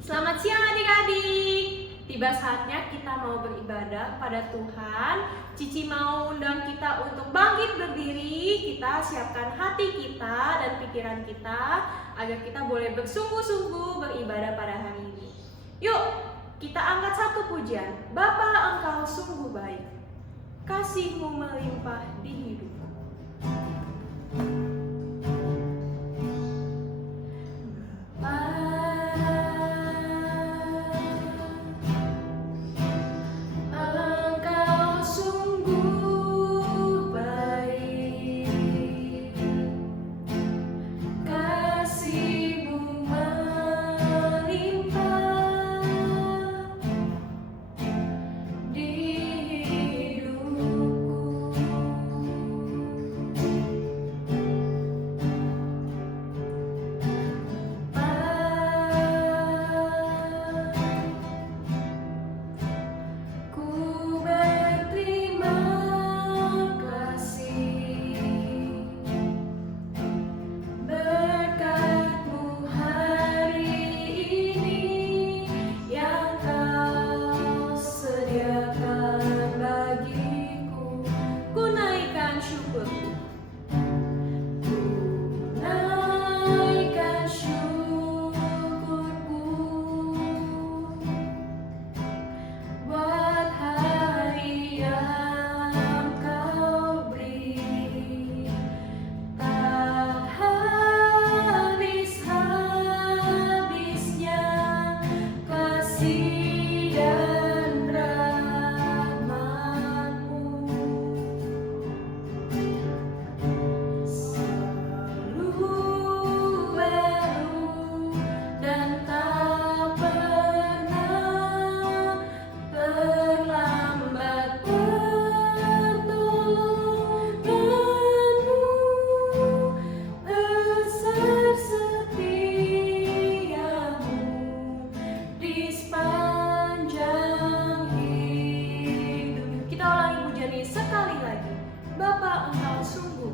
Selamat siang adik-adik. Tiba saatnya kita mau beribadah pada Tuhan. Cici mau undang kita untuk bangkit berdiri. Kita siapkan hati kita dan pikiran kita agar kita boleh bersungguh-sungguh beribadah pada hari ini. Yuk, kita angkat satu pujian. Bapa, Engkau sungguh baik. Kasih-Mu melimpah di hidupku. Sekali lagi, Bapa, Engkau sungguh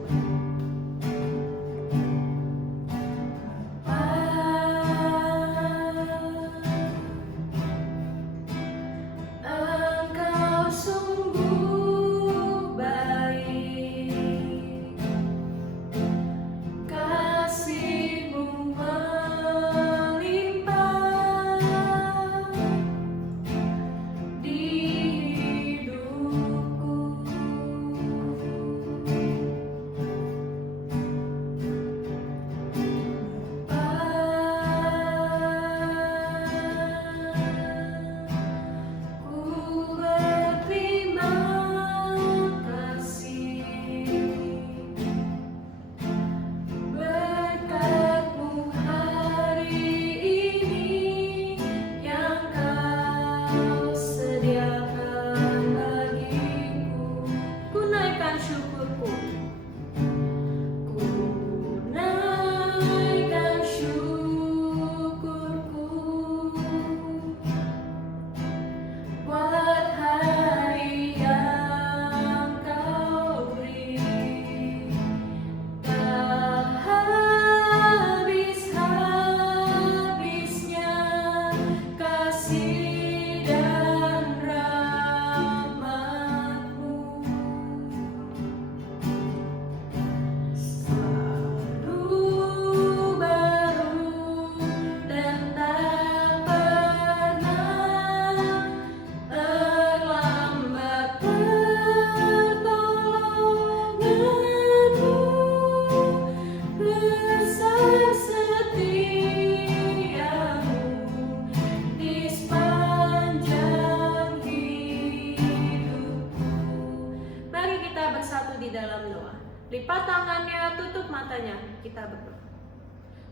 lipat tangannya, tutup matanya, kita berdoa.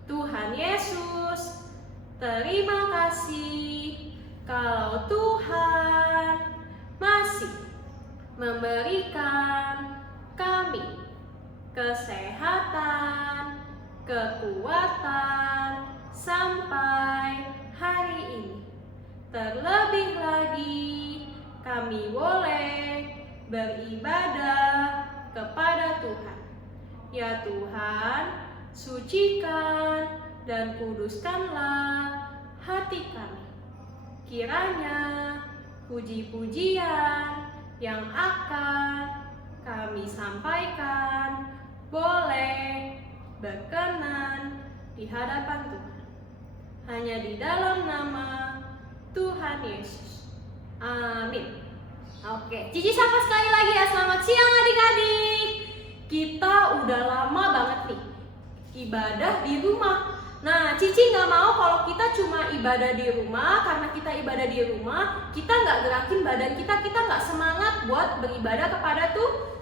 Tuhan Yesus, terima kasih kalau Tuhan masih memberikan kami kesehatan, kekuatan sampai hari ini. Terlebih lagi, kami boleh beribadah kepada Tuhan. Ya Tuhan, sucikan dan kuduskanlah hati kiranya puji-pujian yang akan kami sampaikan boleh berkenan di hadapan Tuhan. Hanya di dalam nama Tuhan Yesus. Amin. Oke, Cici sapa sekali lagi ya. Selamat siang adik-adik. Kita udah lama banget nih ibadah di rumah. Nah, Cici nggak mau kalau kita cuma ibadah di rumah. Karena kita ibadah di rumah, kita nggak gerakin badan kita nggak semangat buat beribadah kepada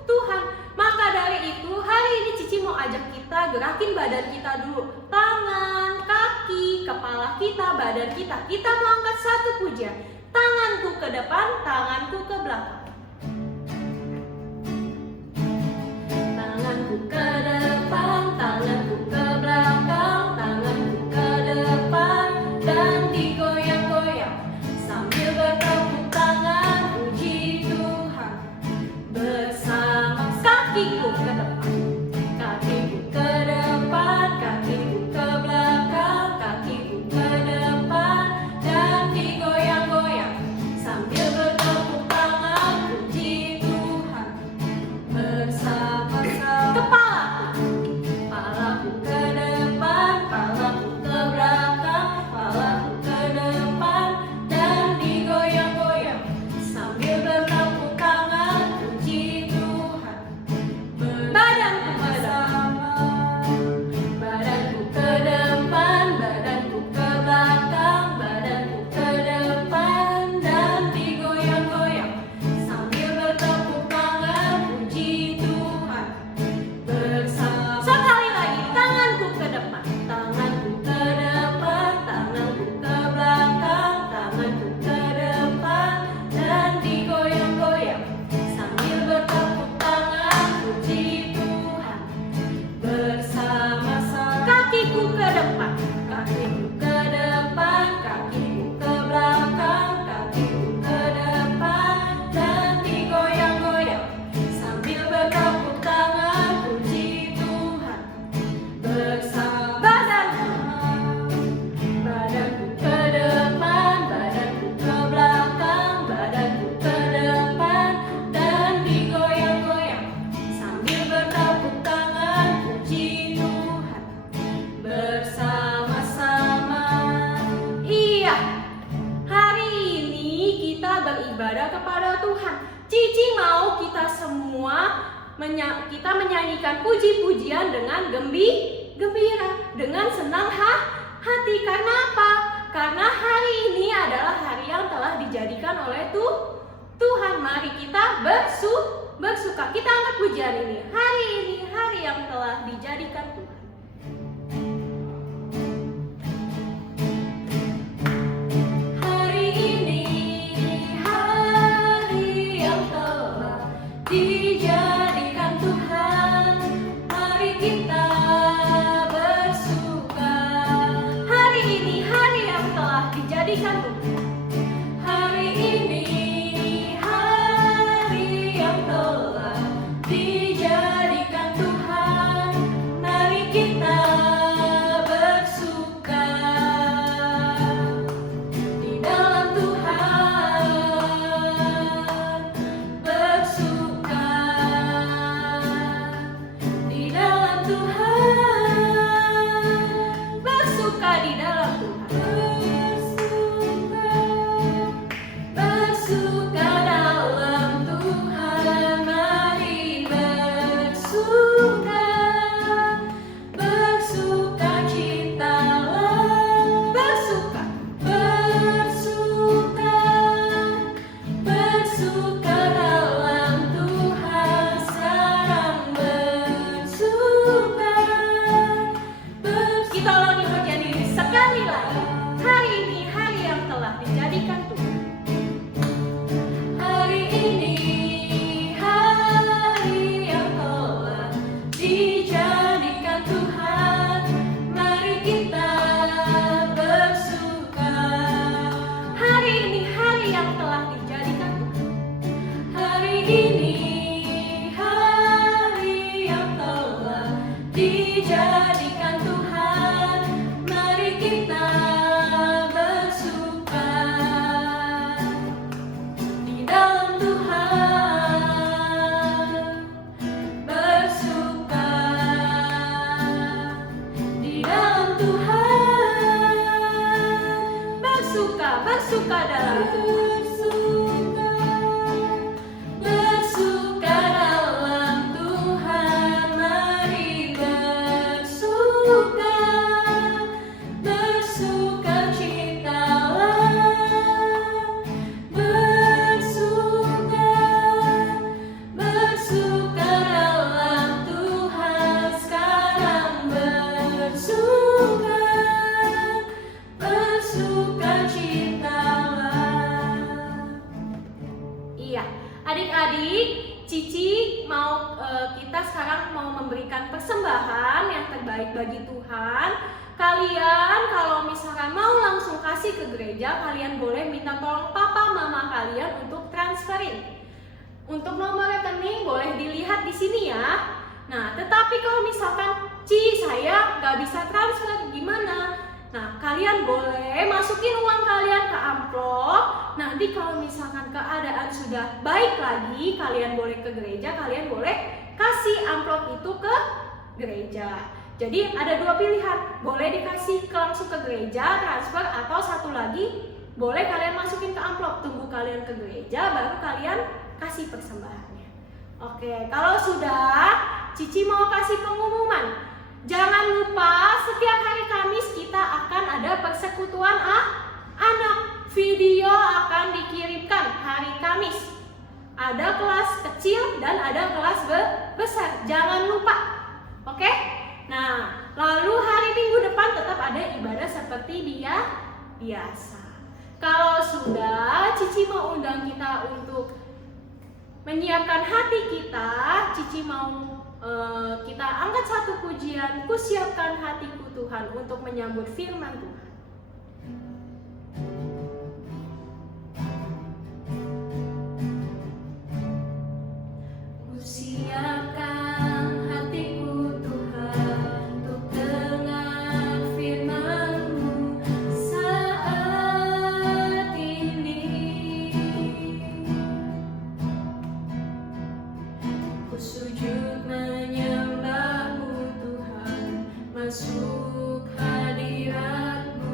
Tuhan. Maka dari itu, hari ini Cici mau ajak kita gerakin badan kita dulu. Tangan, kaki, kepala kita, badan kita. Kita mau angkat satu pujian. Tanganku ke depan, tanganku ke belakang. Tanganku ke depan, tanganku ke belakang, tanganku ke depan dan digoyang-goyang sambil bertepuk tangan puji Tuhan. Bersama kakiku ke depan, kakiku ke depan, kakiku ke belakang, kakiku ke depan dan digoyang-goyang sambil bertepuk tangan puji Tuhan. Bersama-sama kepalaku ke depan, kepalaku ke belakang, kepalaku ke depan dan digoyang-goyang sambil bertepuk tangan puji Tuhan. Badanku ke depan, badanku ke depan, badanku ke belakang, badanku ke depan dan digoyang-goyang sambil bertepuk tangan puji Tuhan. Bersama sekali lagi, tanganku ke depan, tanganku ke depan, tanganku ke belakang, tanganku ke depan dan digoyang-goyang sambil bertepuk tangan puji Tuhan. Bersama-sama kakiku ke depan, kakiku ke depan, kakiku ke belakang, kakiku ke depan dan digoyang-goyang sambil bertepuk tangan puji Tuhan. Bersama badanku ke depan, badanku ke belakang, badanku ke depan dan digoyang-goyang sambil bertepuk tangan puji Tuhan. Bersama-sama. Iya, hari ini kita beribadah kepada Tuhan. Cici mau kita semua kita menyanyikan puji-pujian dengan gembira, dengan senang hati. Karena apa? Karena hari ini adalah hari yang telah dijadikan oleh Tuhan. Mari kita bersuka. Kita angkat pujian ini. Hari ini hari yang telah dijadikan Tuhan. Hari ini hari yang telah dijadikan Tuhan. Mari kita bersuka. Hari ini hari yang telah dijadikan Tuhan. Hari ini hari yang telah dijadikan Tuhan. Mari kita bersuka di dalam Tuhan. Bersuka di dalam Tuhan. Bersuka di dalam Tuhan. Bersuka bersuka dalam Tuhan. Bersuka dalam Tuhan, mari bersuka, bersukacitalah. Bersuka, bersuka dalam Tuhan, sekarang bersuka, bersukacitalah. Iya, adik-adik, Cici mau kita sekarang mau memberikan persembahan yang terbaik bagi Tuhan. Kalian kalau misalkan mau langsung kasih ke gereja, kalian boleh minta tolong papa mama kalian untuk transferin. Untuk nomor rekening boleh dilihat di sini ya. Nah, tetapi kalau misalkan saya nggak bisa transfer gimana? Nah, kalian boleh masukin uang kalian ke amplop. Nanti kalau misalkan keadaan sudah baik lagi, kalian boleh ke gereja, kalian boleh kasih amplop itu ke gereja. Jadi ada dua pilihan, boleh dikasih langsung ke gereja, transfer, atau satu lagi, boleh kalian masukin ke amplop, tunggu kalian ke gereja, baru kalian kasih persembahannya. Oke, kalau sudah, Cici mau kasih pengumuman. Jangan lupa setiap hari Kamis kita akan ada persekutuan anak. Video akan dikirimkan hari Kamis. Ada kelas kecil dan ada kelas besar. Jangan lupa. Oke? Nah, lalu hari Minggu depan tetap ada ibadah seperti biasa. Kalau sudah, Cici mau undang kita untuk menyiapkan hati kita. Cici mau kita angkat satu pujian, ku siapkan hatiku Tuhan, untuk menyambut firman Tuhan. Ku siapkan hatiku Tuhan, untuk dengar firman-Mu saat ini. Ku sujud menyembah-Mu Tuhan, masuk hadirat-Mu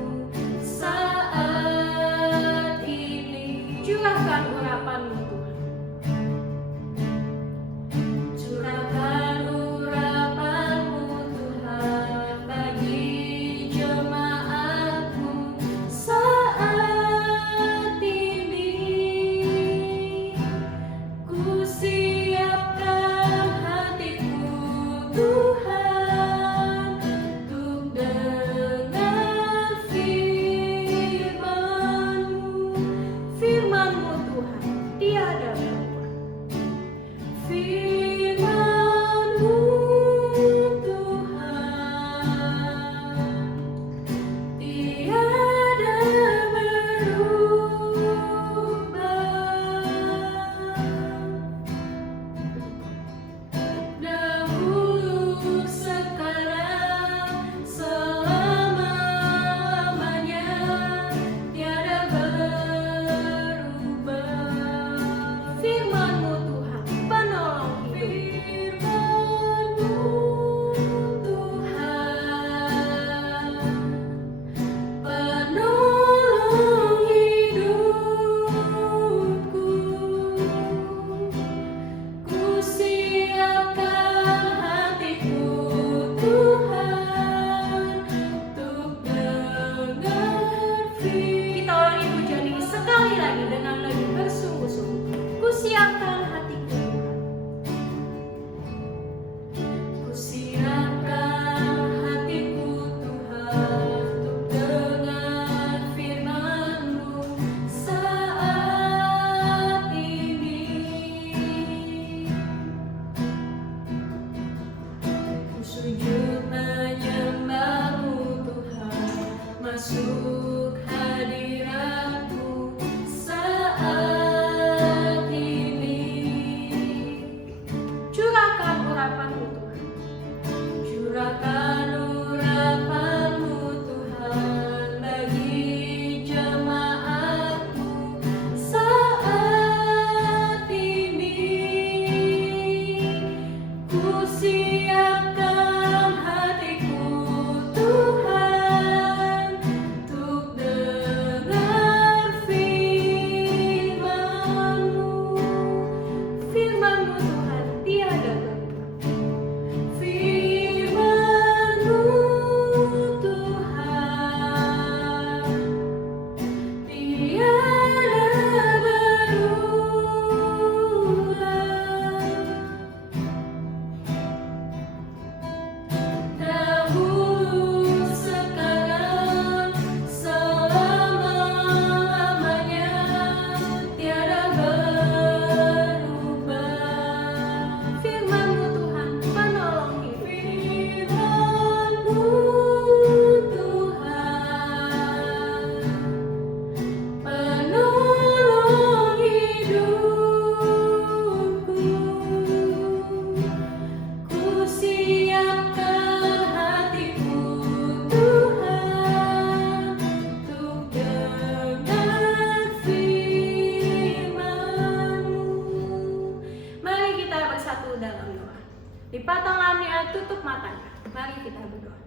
tutup matanya. Mari kita berdoa.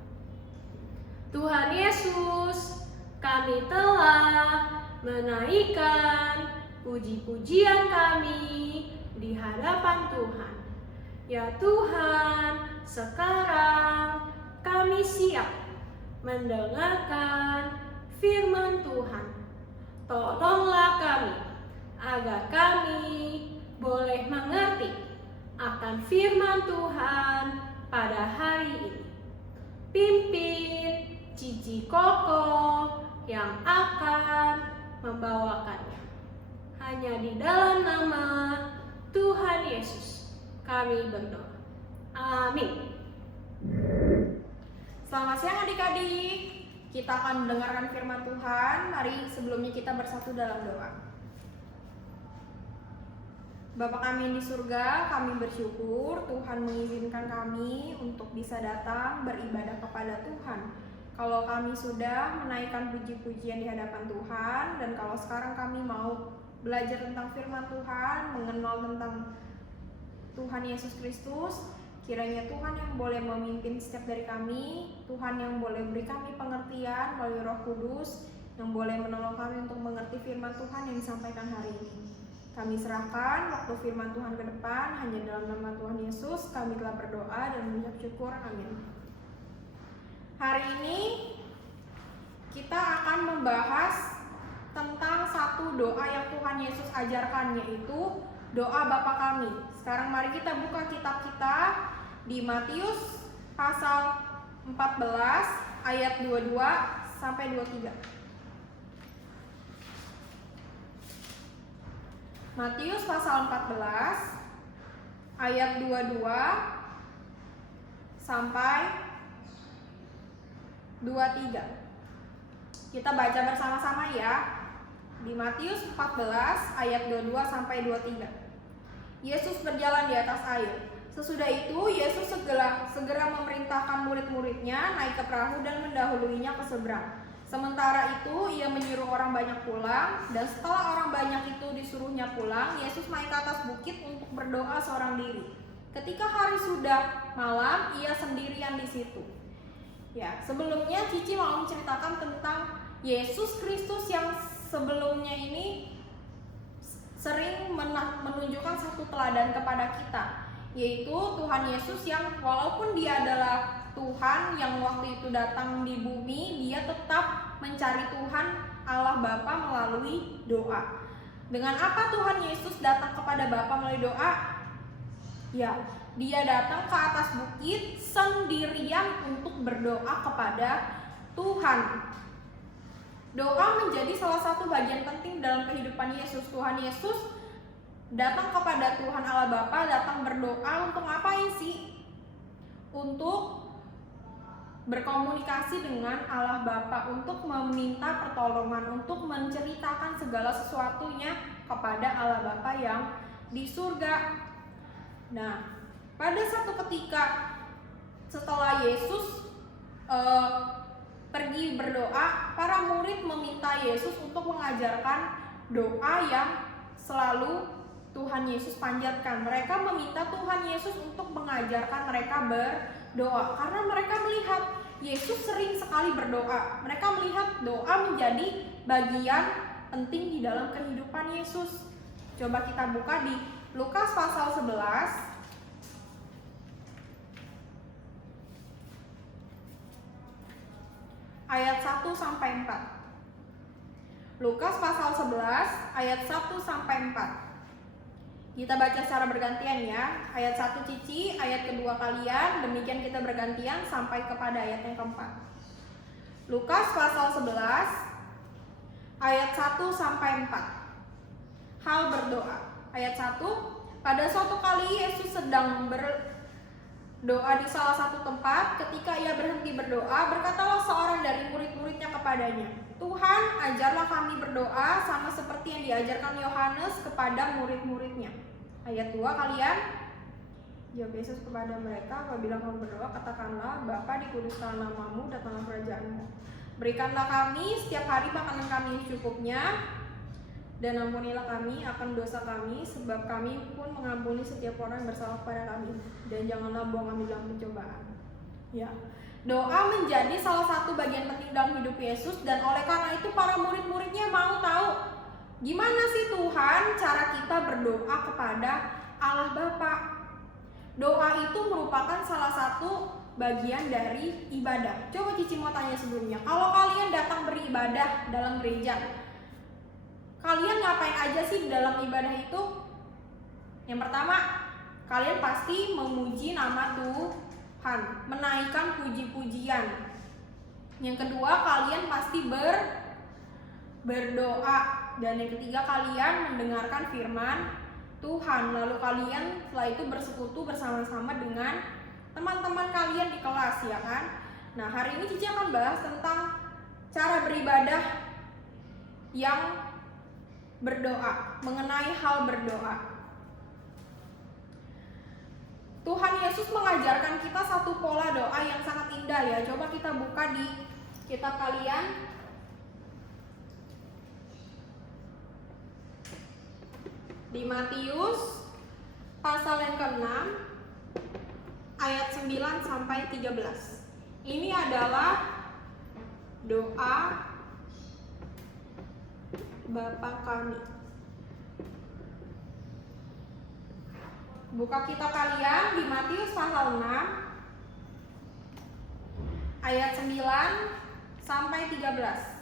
Tuhan Yesus, kami telah menaikkan puji-pujian kami di hadapan Tuhan. Ya Tuhan, sekarang kami siap mendengarkan firman Tuhan. Tolonglah kami agar kami boleh mengerti akan firman Tuhan pada hari ini. Pimpin Cici Koko yang akan membawakannya. Hanya di dalam nama Tuhan Yesus kami berdoa. Amin. Selamat siang adik-adik. Kita akan mendengarkan firman Tuhan. Mari sebelumnya kita bersatu dalam doa. Bapa kami yang di surga, kami bersyukur Tuhan mengizinkan kami untuk bisa datang beribadah kepada Tuhan. Kalau kami sudah menaikkan puji-pujian di hadapan Tuhan, dan kalau sekarang kami mau belajar tentang firman Tuhan, mengenal tentang Tuhan Yesus Kristus, kiranya Tuhan yang boleh memimpin setiap dari kami, Tuhan yang boleh beri kami pengertian melalui Roh Kudus, yang boleh menolong kami untuk mengerti firman Tuhan yang disampaikan hari ini. Kami serahkan waktu firman Tuhan ke depan, hanya dalam nama Tuhan Yesus kami telah berdoa dan mengucap syukur. Amin. Hari ini kita akan membahas tentang satu doa yang Tuhan Yesus ajarkan, yaitu doa Bapa kami. Sekarang mari kita buka kitab kita di Matius pasal 14 ayat 22 sampai 23. Matius pasal 14 ayat 22 sampai 23. Kita baca bersama-sama ya. Di Matius 14 ayat 22 sampai 23. Yesus berjalan di atas air. Sesudah itu Yesus segera memerintahkan murid-muridnya naik ke perahu dan mendahuluinya ke seberang. Sementara itu ia menyuruh orang banyak pulang, dan setelah orang banyak itu disuruhnya pulang, Yesus naik ke atas bukit untuk berdoa seorang diri. Ketika hari sudah malam, ia sendirian di situ. Ya, sebelumnya Cici mau menceritakan tentang Yesus Kristus yang sebelumnya ini sering menunjukkan satu teladan kepada kita, yaitu Tuhan Yesus yang walaupun dia adalah Tuhan yang waktu itu datang di bumi, dia tetap mencari Tuhan Allah Bapa melalui doa. Dengan apa Tuhan Yesus datang kepada Bapa melalui doa? Ya, dia datang ke atas bukit sendirian untuk berdoa kepada Tuhan. Doa menjadi salah satu bagian penting dalam kehidupan Yesus. Tuhan Yesus datang kepada Tuhan Allah Bapa, datang berdoa untuk ngapain sih? Untuk berkomunikasi dengan Allah Bapa, untuk meminta pertolongan, untuk menceritakan segala sesuatunya kepada Allah Bapa yang di surga. Nah, pada satu ketika setelah Yesus pergi berdoa, para murid meminta Yesus untuk mengajarkan doa yang selalu Tuhan Yesus panjatkan. Mereka meminta Tuhan Yesus untuk mengajarkan mereka berdoa karena mereka melihat Yesus sering sekali berdoa. Mereka melihat doa menjadi bagian penting di dalam kehidupan Yesus. Coba kita buka di Lukas pasal 11 ayat 1 sampai 4. Lukas pasal 11 ayat 1 sampai 4. Kita baca secara bergantian ya. Ayat 1 Cici, ayat kedua kalian, demikian kita bergantian sampai kepada ayat yang keempat. Lukas pasal 11 ayat 1 sampai 4. Hal berdoa. Ayat 1, pada suatu kali Yesus sedang berdoa di salah satu tempat. Ketika ia berhenti berdoa, berkatalah seorang dari murid-muridnya kepadanya, Tuhan, ajarlah kami berdoa sama seperti yang diajarkan Yohanes kepada murid-muridnya. Ayat 2 kalian. Jawab Yesus kepada mereka, apabila kamu berdoa, katakanlah, Bapa, dikuduskanlah namamu, datanglah kerajaanmu. Berikanlah kami setiap hari makanan kami yang secukupnya, Dan ampunilah kami akan dosa kami, sebab kami pun mengampuni setiap orang yang bersalah kepada kami. Dan janganlah bawa kami dalam pencobaan. Ya, doa menjadi salah satu bagian penting dalam hidup Yesus, dan oleh karena itu para murid-muridnya mau tahu gimana sih Tuhan cara kita berdoa kepada Allah Bapa. Doa itu merupakan salah satu bagian dari ibadah. Coba Cici mau tanya sebelumnya, kalau kalian datang beribadah dalam gereja, kalian ngapain aja sih di dalam ibadah itu? Yang pertama, kalian pasti memuji nama Tuhan, menaikkan puji-pujian. Yang kedua, kalian pasti berdoa. Dan yang ketiga, kalian mendengarkan firman Tuhan. Lalu kalian setelah itu bersekutu bersama-sama dengan teman-teman kalian di kelas, ya kan? Nah, hari ini Cici akan bahas tentang cara beribadah yang berdoa, mengenai hal berdoa. Tuhan Yesus mengajarkan kita satu pola doa yang sangat indah ya. Coba kita buka di kitab kalian. Di Matius pasal yang ke-6 ayat 9 sampai 13. Ini adalah doa Bapa kami. Buka kitab kalian di Matius pasal 6 ayat 9 sampai 13.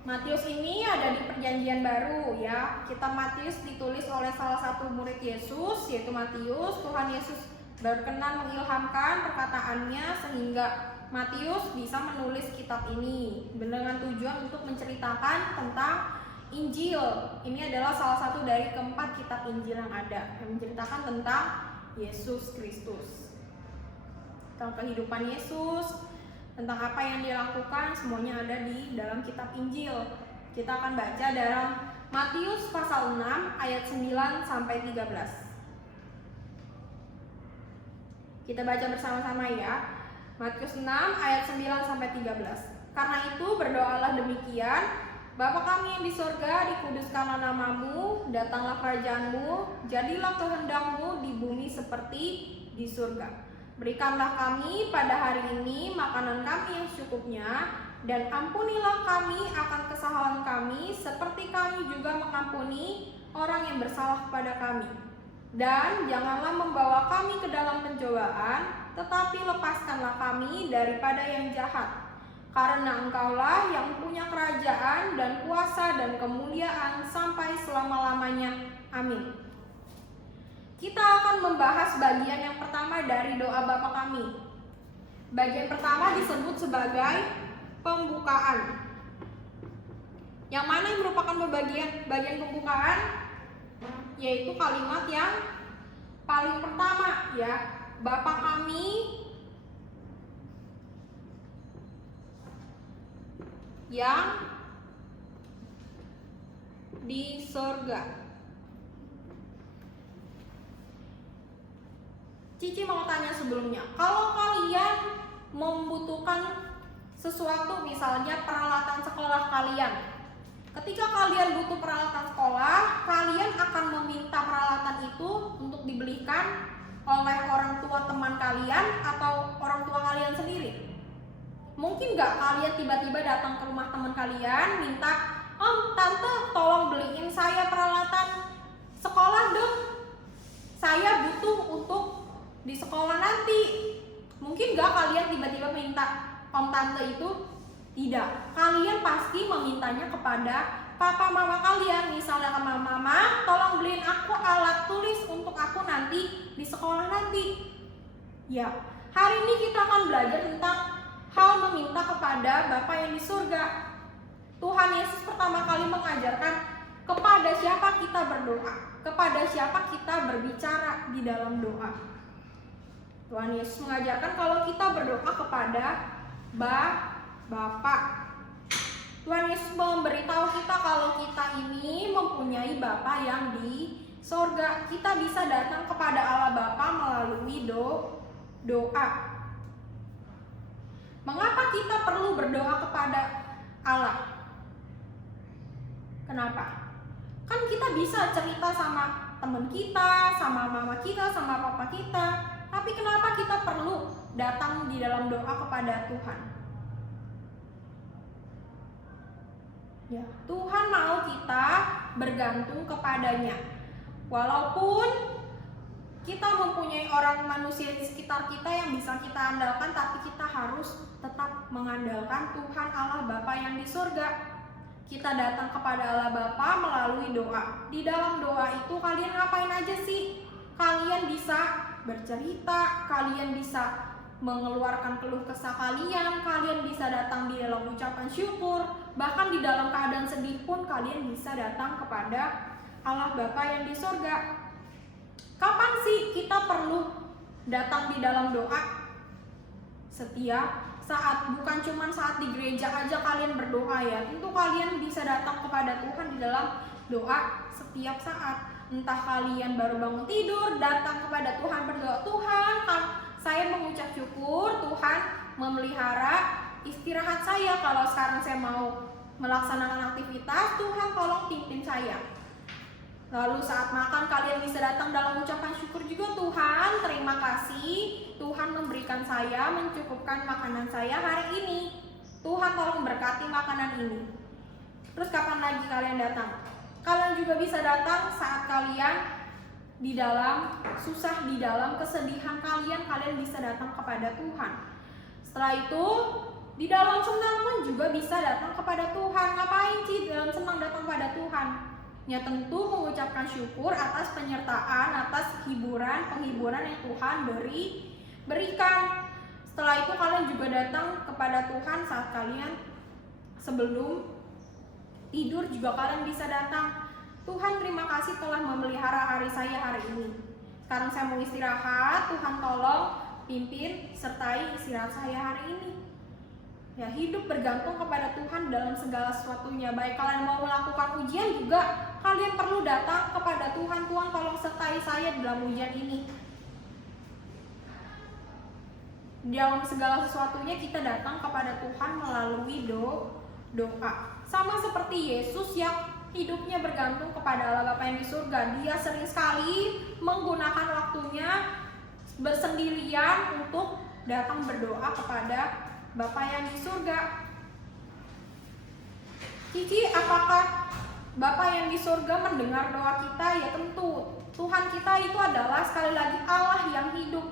Matius ini ada di Perjanjian Baru ya. Kitab Matius ditulis oleh salah satu murid Yesus, yaitu Matius. Tuhan Yesus berkenan mengilhamkan perkataannya sehingga Matius bisa menulis kitab ini dengan tujuan untuk menceritakan tentang Injil. Ini adalah salah satu dari keempat kitab Injil yang ada, yang menceritakan tentang Yesus Kristus, tentang kehidupan Yesus, tentang apa yang dia lakukan, semuanya ada di dalam kitab Injil. Kita akan baca dalam Matius pasal 6 ayat 9 sampai 13. Kita baca bersama-sama ya. Matius 6 ayat 9 sampai 13. Karena itu berdoalah demikian, Bapa kami yang di sorga, dikuduskanlah namamu, datanglah kerajaanmu, jadilah kehendakmu di bumi seperti di surga. Berikanlah kami pada hari ini makanan kami yang secukupnya, dan ampunilah kami akan kesalahan kami, seperti kami juga mengampuni orang yang bersalah kepada kami. Dan janganlah membawa kami ke dalam pencobaan, tetapi lepaskanlah kami daripada yang jahat. Karena Engkaulah yang punya kerajaan dan kuasa dan kemuliaan sampai selama-lamanya. Amin. Kita akan membahas bagian yang pertama dari doa Bapa kami. Bagian pertama disebut sebagai pembukaan. Yang mana yang merupakan bagian pembukaan? Yaitu kalimat yang paling pertama ya. Bapa kami yang di surga. Cici mau tanya sebelumnya, kalau kalian membutuhkan sesuatu, misalnya peralatan sekolah kalian, ketika kalian butuh peralatan sekolah, kalian akan meminta peralatan itu untuk dibelikan oleh orang tua teman kalian atau orang tua kalian sendiri. Mungkin nggak kalian tiba-tiba datang ke rumah teman kalian minta, "Om, tante, tolong beliin saya peralatan sekolah dong. Saya butuh untuk di sekolah nanti." Mungkin nggak kalian tiba-tiba minta om tante itu? Tidak. Kalian pasti memintanya kepada papa mama kalian. Misalnya ke mama, "Tolong beliin aku alat tulis untuk aku nanti di sekolah nanti." Ya, hari ini kita akan belajar tentang hal meminta kepada Bapa yang di surga. Tuhan Yesus pertama kali mengajarkan kepada siapa kita berdoa, kepada siapa kita berbicara di dalam doa. Tuhan Yesus mengajarkan kalau kita berdoa kepada Bapa. Tuhan Yesus memberitahu kita kalau kita ini mempunyai Bapa yang di sorga. Kita bisa datang kepada Allah Bapa melalui doa. Mengapa kita perlu berdoa kepada Allah? Kenapa? Kan kita bisa cerita sama teman kita, sama mama kita, sama papa kita, tapi kenapa kita perlu datang di dalam doa kepada Tuhan? Ya, Tuhan mau kita bergantung kepadanya. Walaupun kita mempunyai orang manusia di sekitar kita yang bisa kita andalkan, tapi kita harus tetap mengandalkan Tuhan Allah Bapa yang di surga. Kita datang kepada Allah Bapa melalui doa. Di dalam doa itu kalian ngapain aja sih? Kalian bisa bercerita, kalian bisa mengeluarkan keluh kesah kalian, kalian bisa datang di dalam ucapan syukur, bahkan di dalam keadaan sedih pun kalian bisa datang kepada Allah Bapa yang di surga. Kapan sih kita perlu datang di dalam doa? Setiap saat, bukan cuma saat di gereja aja kalian berdoa ya. Tentu kalian bisa datang kepada Tuhan di dalam doa setiap saat. Entah kalian baru bangun tidur, datang kepada Tuhan berdoa, Tuhan, saya mengucap syukur, Tuhan memelihara istirahat saya. Kalau sekarang saya mau melaksanakan aktivitas, Tuhan tolong pimpin saya. Lalu saat makan kalian bisa datang dalam ucapan syukur juga, Tuhan terima kasih, Tuhan memberikan saya, mencukupkan makanan saya hari ini. Tuhan tolong berkati makanan ini. Terus kapan lagi kalian datang? Kalian juga bisa datang saat kalian di dalam susah, di dalam kesedihan kalian bisa datang kepada Tuhan. Setelah itu di dalam senang pun juga bisa datang kepada Tuhan. Ngapain sih dalam senang datang kepada Tuhan? Ya tentu mengucapkan syukur atas penyertaan, atas penghiburan yang Tuhan berikan. Setelah itu kalian juga datang kepada Tuhan saat kalian sebelum tidur juga kalian bisa datang. Tuhan terima kasih telah memelihara hari saya hari ini. Sekarang saya mau istirahat, Tuhan tolong pimpin sertai istirahat saya hari ini. Ya, hidup bergantung kepada Tuhan dalam segala sesuatunya. Baik kalian mau melakukan ujian juga, kalian perlu datang kepada Tuhan. Tuhan tolong sertai saya dalam ujian ini. Dalam segala sesuatunya kita datang kepada Tuhan melalui doa. Sama seperti Yesus yang hidupnya bergantung kepada Allah Bapa yang di surga. Dia sering sekali menggunakan waktunya bersendirian untuk datang berdoa kepada Bapa yang di surga. Cici, apakah Bapa yang di surga mendengar doa kita? Ya tentu. Tuhan kita itu adalah sekali lagi Allah yang hidup.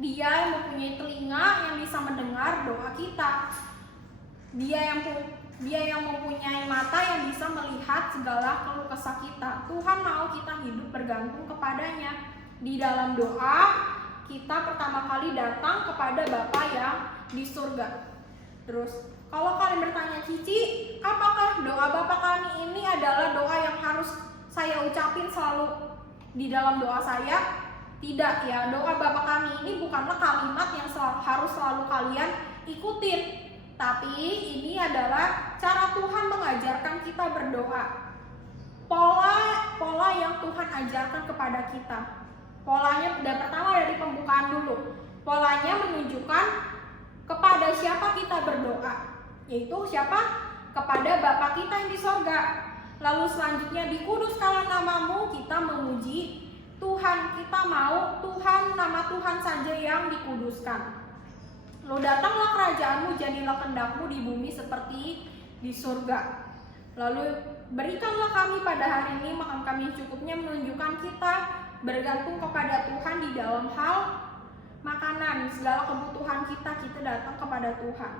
Dia yang mempunyai telinga yang bisa mendengar doa kita. Dia yang mempunyai mata yang bisa melihat segala keluh kesah kita. Tuhan mau kita hidup bergantung kepadanya. Di dalam doa kita pertama kali datang kepada Bapa yang di surga. Terus kalau kalian bertanya, Cici, apakah doa Bapa kami ini adalah doa yang harus saya ucapin selalu di dalam doa saya? Tidak ya, doa Bapa kami ini bukanlah kalimat yang harus selalu kalian ikutin, tapi ini adalah cara Tuhan mengajarkan kita berdoa. Pola yang Tuhan ajarkan kepada kita. Polanya pertama dari pembukaan dulu. Polanya menunjukkan kepada siapa kita berdoa, yaitu siapa? Kepada Bapa kita yang di sorga. Lalu selanjutnya, dikuduskanlah namamu, kita memuji Tuhan. Kita mau Tuhan, nama Tuhan saja yang dikuduskan. Lalu datanglah kerajaanmu, jadilah kehendakmu di bumi seperti di surga. Lalu berikanlah kami pada hari ini makan kami cukupnya, menunjukkan kita bergantung kepada Tuhan di dalam hal makanan. Segala kebutuhan kita datang kepada Tuhan.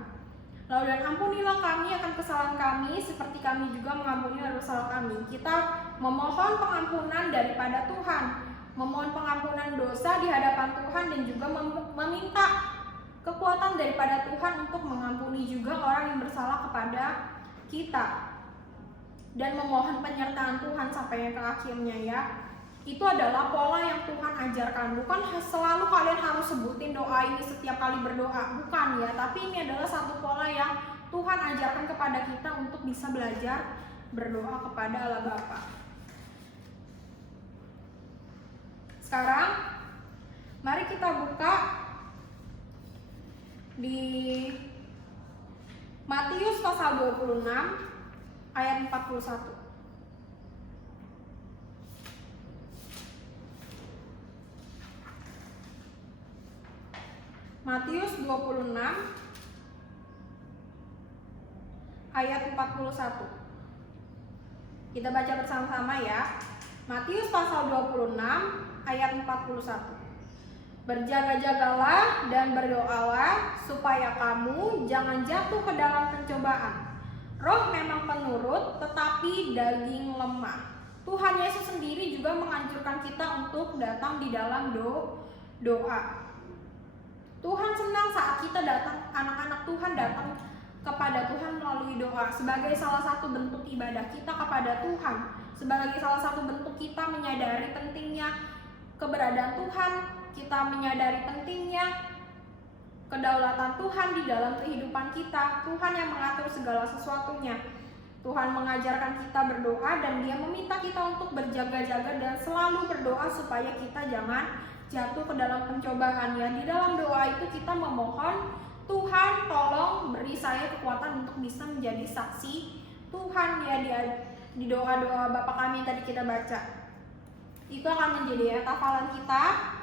Lalu dan ampunilah kami akan kesalahan kami seperti kami juga mengampuni dosa kami. Kita memohon pengampunan daripada Tuhan, memohon pengampunan dosa di hadapan Tuhan, dan juga meminta kekuatan daripada Tuhan untuk mengampuni juga orang yang bersalah kepada kita, dan memohon penyertaan Tuhan sampai ke akhirnya ya. Itu adalah pola yang Tuhan ajarkan. Bukan selalu kalian harus sebutin doa ini setiap kali berdoa, bukan ya, tapi ini adalah satu pola yang Tuhan ajarkan kepada kita untuk bisa belajar berdoa kepada Allah Bapa. Sekarang mari kita buka di Matius pasal 26 ayat 41. Matius 26 ayat 41. Kita baca bersama-sama ya. Matius pasal 26 ayat 41. Berjaga-jagalah dan berdoalah supaya kamu jangan jatuh ke dalam pencobaan. Roh memang penurut, tetapi daging lemah. Tuhan Yesus sendiri juga menganjurkan kita untuk datang di dalam doa. Tuhan senang saat kita datang, anak-anak Tuhan datang kepada Tuhan melalui doa sebagai salah satu bentuk ibadah kita kepada Tuhan, sebagai salah satu bentuk kita menyadari pentingnya keberadaan Tuhan, kita menyadari pentingnya kedaulatan Tuhan di dalam kehidupan kita. Tuhan yang mengatur segala sesuatunya. Tuhan mengajarkan kita berdoa dan Dia meminta kita untuk berjaga-jaga dan selalu berdoa supaya kita jangan jatuh ke dalam pencobaan ya. Di dalam doa itu kita memohon, Tuhan tolong beri saya kekuatan untuk bisa menjadi saksi Tuhan ya, di doa-doa Bapa kami yang tadi kita baca. Itu akan menjadi hafalan kita.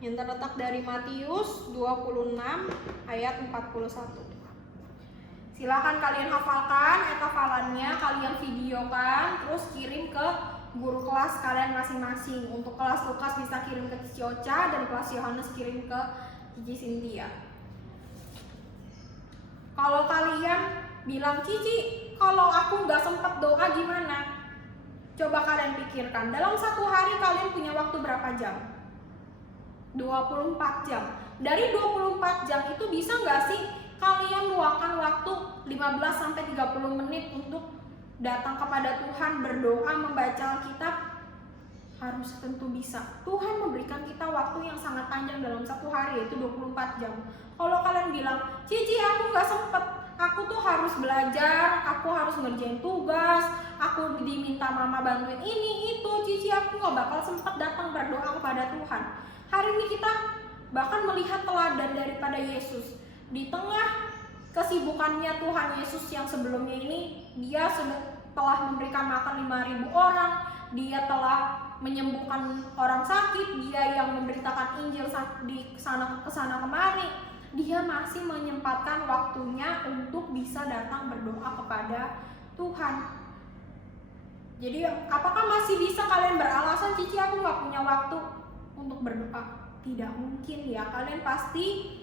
Yang terletak dari Matius 26 ayat 41. Silakan kalian hafalkan hafalannya, kalian videokan, terus kirim ke guru kelas kalian masing-masing. Untuk kelas Lukas bisa kirim ke Cici Ocha dan kelas Yohanes kirim ke Cici Cynthia. Kalau kalian bilang, Cici, kalau aku nggak sempet doa gimana? Coba kalian pikirkan, dalam satu hari kalian punya waktu berapa jam? 24 jam. Dari 24 jam itu bisa nggak sih kalian luangkan waktu 15-30 menit untuk datang kepada Tuhan, berdoa, membaca Alkitab? Harus tentu bisa. Tuhan memberikan kita waktu yang sangat panjang dalam satu hari, yaitu 24 jam. Kalau kalian bilang, Cici aku nggak sempet, aku tuh harus belajar, aku harus ngerjain tugas, aku diminta mama bantuin ini, itu, Cici aku nggak bakal sempet datang berdoa kepada Tuhan. Hari ini kita bahkan melihat teladan daripada Yesus. Di tengah kesibukannya Tuhan Yesus yang sebelumnya ini, Dia telah memberikan makan 5.000 orang, Dia telah menyembuhkan orang sakit, Dia yang memberitakan Injil di kesana kemari. Dia masih menyempatkan waktunya untuk bisa datang berdoa kepada Tuhan. Jadi apakah masih bisa kalian beralasan, Cici aku gak punya waktu untuk berdoa? Tidak mungkin ya, kalian pasti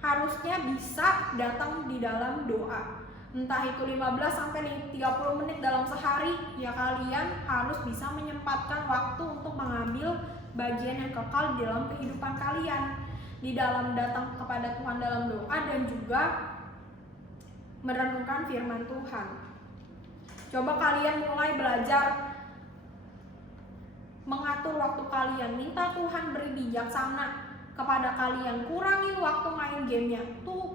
harusnya bisa datang di dalam doa. Entah itu 15-30 menit dalam sehari, ya kalian harus bisa menyempatkan waktu untuk mengambil bagian yang kekal di dalam kehidupan kalian, di dalam datang kepada Tuhan dalam doa dan juga merenungkan firman Tuhan. Coba kalian mulai belajar mengatur waktu kalian, minta Tuhan beri bijaksana kepada kalian, kurangin waktu main gamenya,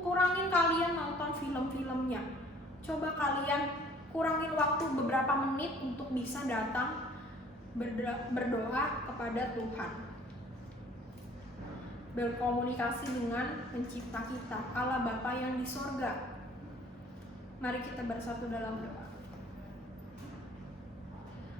kurangin kalian nonton film-filmnya. Coba kalian kurangin waktu beberapa menit untuk bisa datang berdoa kepada Tuhan, berkomunikasi dengan pencipta kita, Allah Bapa yang di sorga. Mari kita bersatu dalam doa.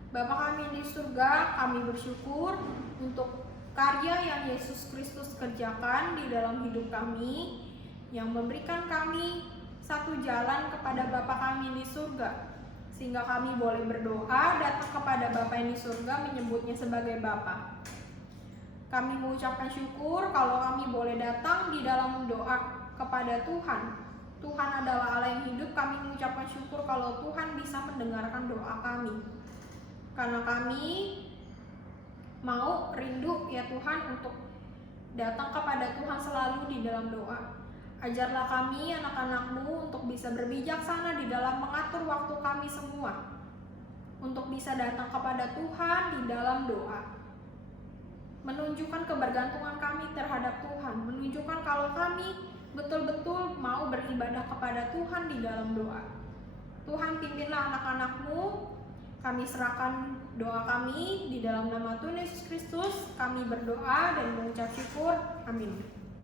Bapa kami yang di surga, kami bersyukur untuk karya yang Yesus Kristus kerjakan di dalam hidup kami, yang memberikan kami satu jalan kepada Bapa kami di surga, sehingga kami boleh berdoa datang kepada Bapa yang di surga, menyebutnya sebagai Bapa. Kami mengucapkan syukur kalau kami boleh datang di dalam doa kepada Tuhan. Tuhan adalah Allah yang hidup. Kami mengucapkan syukur kalau Tuhan bisa mendengarkan doa kami, karena kami mau rindu ya Tuhan untuk datang kepada Tuhan selalu di dalam doa. Ajarlah kami anak-anak-Mu untuk bisa berbijaksana di dalam mengatur waktu kami semua, untuk bisa datang kepada Tuhan di dalam doa, menunjukkan kebergantungan kami terhadap Tuhan, menunjukkan kalau kami betul-betul mau beribadah kepada Tuhan di dalam doa. Tuhan pimpinlah anak-anak-Mu Kami serahkan doa kami di dalam nama Tuhan Yesus Kristus. Kami berdoa dan mengucap syukur. Amin.